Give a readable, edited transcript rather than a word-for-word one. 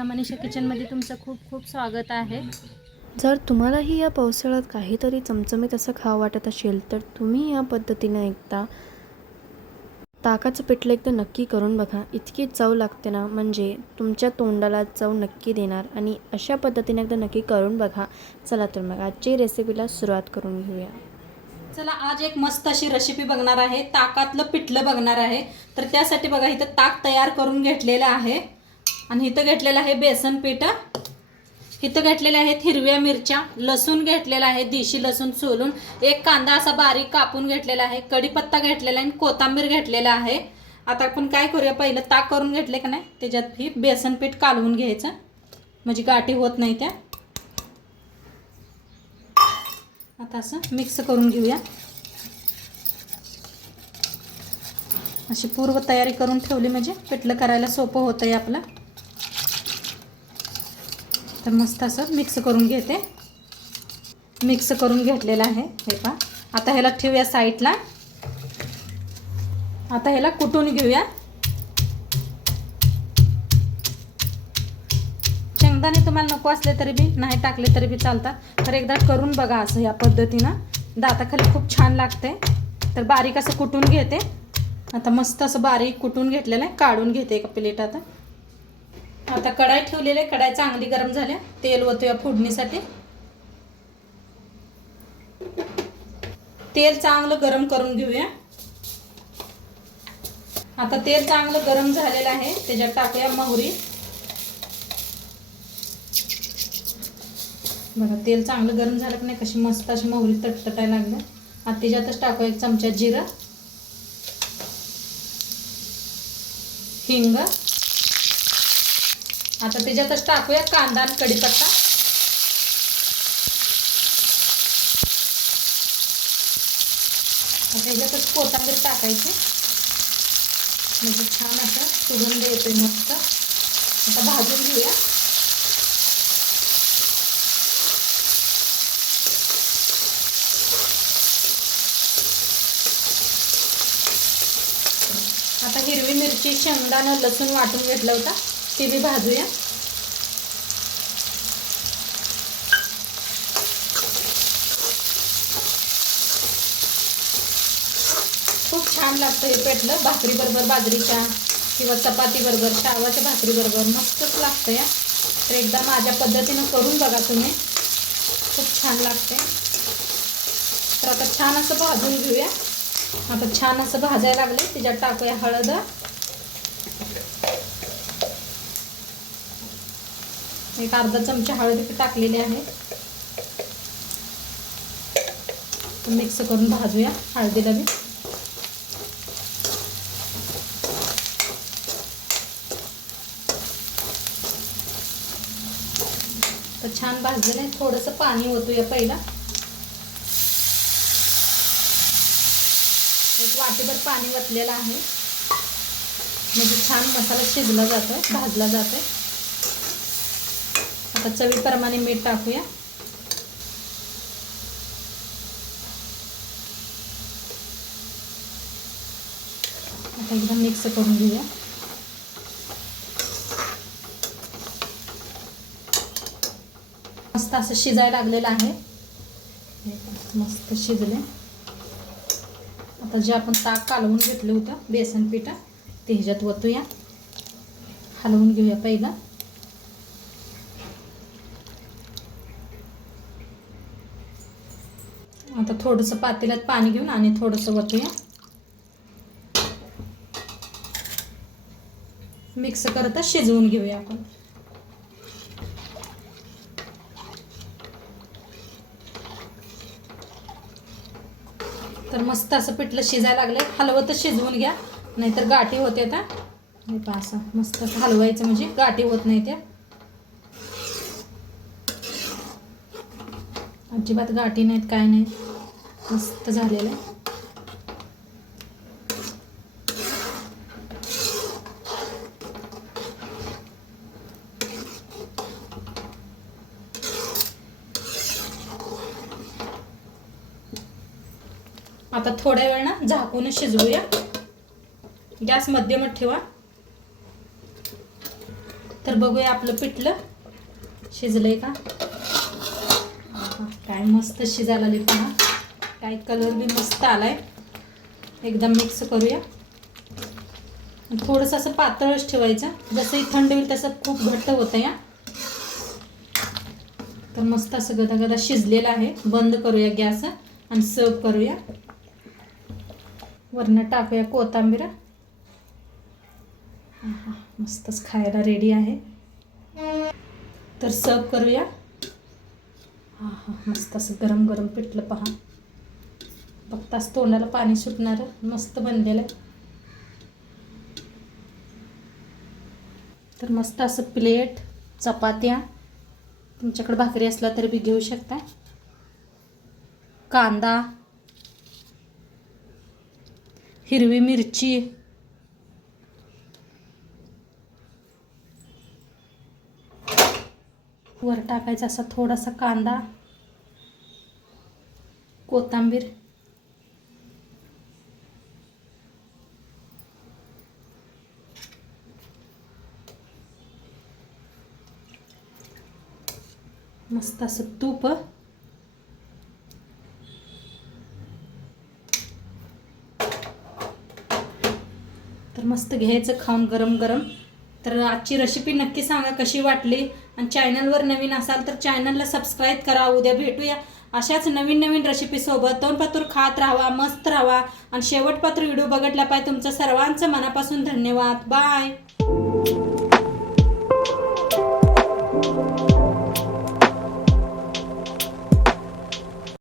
मनीषा किचनमध्ये तुमचं खूप खूप स्वागत आहे। जर तुम्हालाही या पावसाळ्यात काहीतरी चमचमीत असं खावं वाटत असेल तर तुम्ही या पद्धतीने एकदा ताकाचं पिठलं एकदा नक्की करून बघा। इतकी चव लागते ना, म्हणजे तुमच्या तोंडाला चव नक्की देणार। आणि अशा पद्धतीने एकदा नक्की करून बघा। चला तर मग आजची रेसिपीला सुरुवात करून घेऊया। चला आज एक मस्त अशी रेसिपी बघणार आहे, ताकातलं पिठलं बघणार आहे। तर त्यासाठी बघा इथं ताक तयार करून घेतलेलं आहे आणि इथं घेतलेलं आहे बेसन पीठ, इथं घेतलेले आहेत हिरव्या मिरच्या, लसूण घेतलेला आहे देशी लसूण सोलून, एक कांदा असा बारीक कापून घेतलेला आहे, कढीपत्ता घेतलेला आहे आणि कोथिंबीर घेतलेला आहे। आता आपण काय करूया, पहिलं ताक करून घेतले का नाही त्याच्यात ही बेसन पीठ कालवून घ्यायचं म्हणजे गाठी होत नाही त्या। आता असं मिक्स करून घेऊया। अशी पूर्व तयारी करून ठेवली म्हणजे पिठलं करायला सोपं होतंय आपलं। तर मस्त असं मिक्स करून घेते, मिक्स करून घेतलेलं आहे हे पहा। आता ह्याला ठेवूया साईडला। आता ह्याला कुटून घेऊया। शेंगदाणे तुम्हाला नको असले तरी बी नाही टाकले तरी बी चालतात। तर एकदा करून बघा असं या पद्धतीनं, दाताखाली खूप छान लागते। तर बारीक असं कुटून घेते। आता मस्त असं बारीक कुटून घेतलेलं आहे, काढून घेते एका प्लेटात। आता कढाई ठेवलेली आहे, कढाई चांगली गरम झाली, तेल ओतूया फोडणीसाठी। तेल चांगलं गरम करून घेऊया। आता तेल चांगलं गरम झालेलं आहे, त्याच्यात टाकूया मोहरी। बघा तेल चांगलं गरम झालं की नाही कशी मस्त अशी मोहरी तटतटायला लागली। आता त्याच्यातच टाकूया एक चमचा जिरं, हिंग। आता त्याच्यातच टाकूया कांदा आणि कढीपत्ता। आता याच्यातच कोथिंबीर टाकायची म्हणजे छान असं सुगंध येतोय मस्त। आता भाजून घेऊया। आता हिरवी मिरची, शेंगदाणा, लसूण वाटून घेतलं होता ते बी भाजूया। खूप छान लागतं हे पिठलं, भाकरी बरोबर, बाजरीच्या किंवा चपाती बरोबर, शाळवाच्या भाकरी बरोबर मस्तच लागतं या। तर एकदा माझ्या पद्धतीनं करून बघा तुम्ही, खूप छान लागते। तर आता छान असं भाजून घेऊया। आता छान असं भाजायला लागले, त्याच्यात टाकूया हळद, एक अर्धा चमचा हळद टाकलेली आहे। मिक्स करून भाजूया हळदीला बी। तर छान भाजलेलं आहे, थोडंसं पाणी ओतूया पहिला, एक वाटीभर पाणी ओतलेलं आहे म्हणजे छान मसाला शिजला जातोय, भाजला जातोय। आता चवीप्रमाणे मीठ टाकूया। आता एकदम मिक्स करून घेऊया। मस्त असं शिजायला लागलेलं आहे, मस्त शिजले। आता जे आपण ताक कालवून घेतलं होतं बेसन पीठ ते ह्याच्यात ओतूया, हलवून घेऊया पहिला। आता थोडंसं पातेल्यात पाणी घेऊन आणि थोडंसं ओतूया, मिक्स करता शिजवून घेऊया आपण। तर मस्त असं पिठलं शिजायला लागले, हलवतच शिजवून घ्या नाहीतर गाठी होते। आता हे पहा असं मस्त असं हलवायचं म्हणजे गाठी होत नाही, त्या अजिबात गाठी नाहीत, काय नाही, मस्त झालेलं आहे। आता थोड्या वेळ ना झाकून शिजवूया, गॅस मध्यमच ठेवा। तर तर बघूया आपलं पिठलं शिजलंय का. काय मस्त शिजायला लागले पहा. काय कलर बी मस्त आलाय. एकदा मिक्स करूया. थोडंसं असं पातळच ठेवायचं, जसंही थंड होईल तसं खूप घट्ट होतं या. तर मस्त असं गदागदा शिजलेलं आहे. बंद करूया गॅस आणि सर्व करूया. वरनं टाकूया कोथिंबीर. मस्तच खायला रेडी आहे. तर सर्व करूया. मस्त असं गरम गरम पिठलं पहा. बघताच तोंडाला पाणी सुटणार. मस्त बनलेलं. तर मस्त असं प्लेट, चपात्या, तुमच्याकडे भाकरी असला तरी बी घेऊ शकता. कांदा, हिरवी मिरची, वर टाकायचा असा थोडासा कांदा, कोथिंबीर, मस्त असं तूप, तर मस्त घ्यायचं खाऊन गरम गरम. तर आजची रेसिपी नक्की सांगा कशी वाटली. आणि चॅनलवर नवीन असाल तर चॅनलला सबस्क्राईब करा. उद्या भेटूया अशाच नवीन नवीन रेसिपीसोबत. तोंडपातूर खात राहावा, मस्त राहावा आणि शेवटपात्र व्हिडिओ बघितला पाहिजे. तुमचं सर्वांचं मनापासून धन्यवाद. बाय.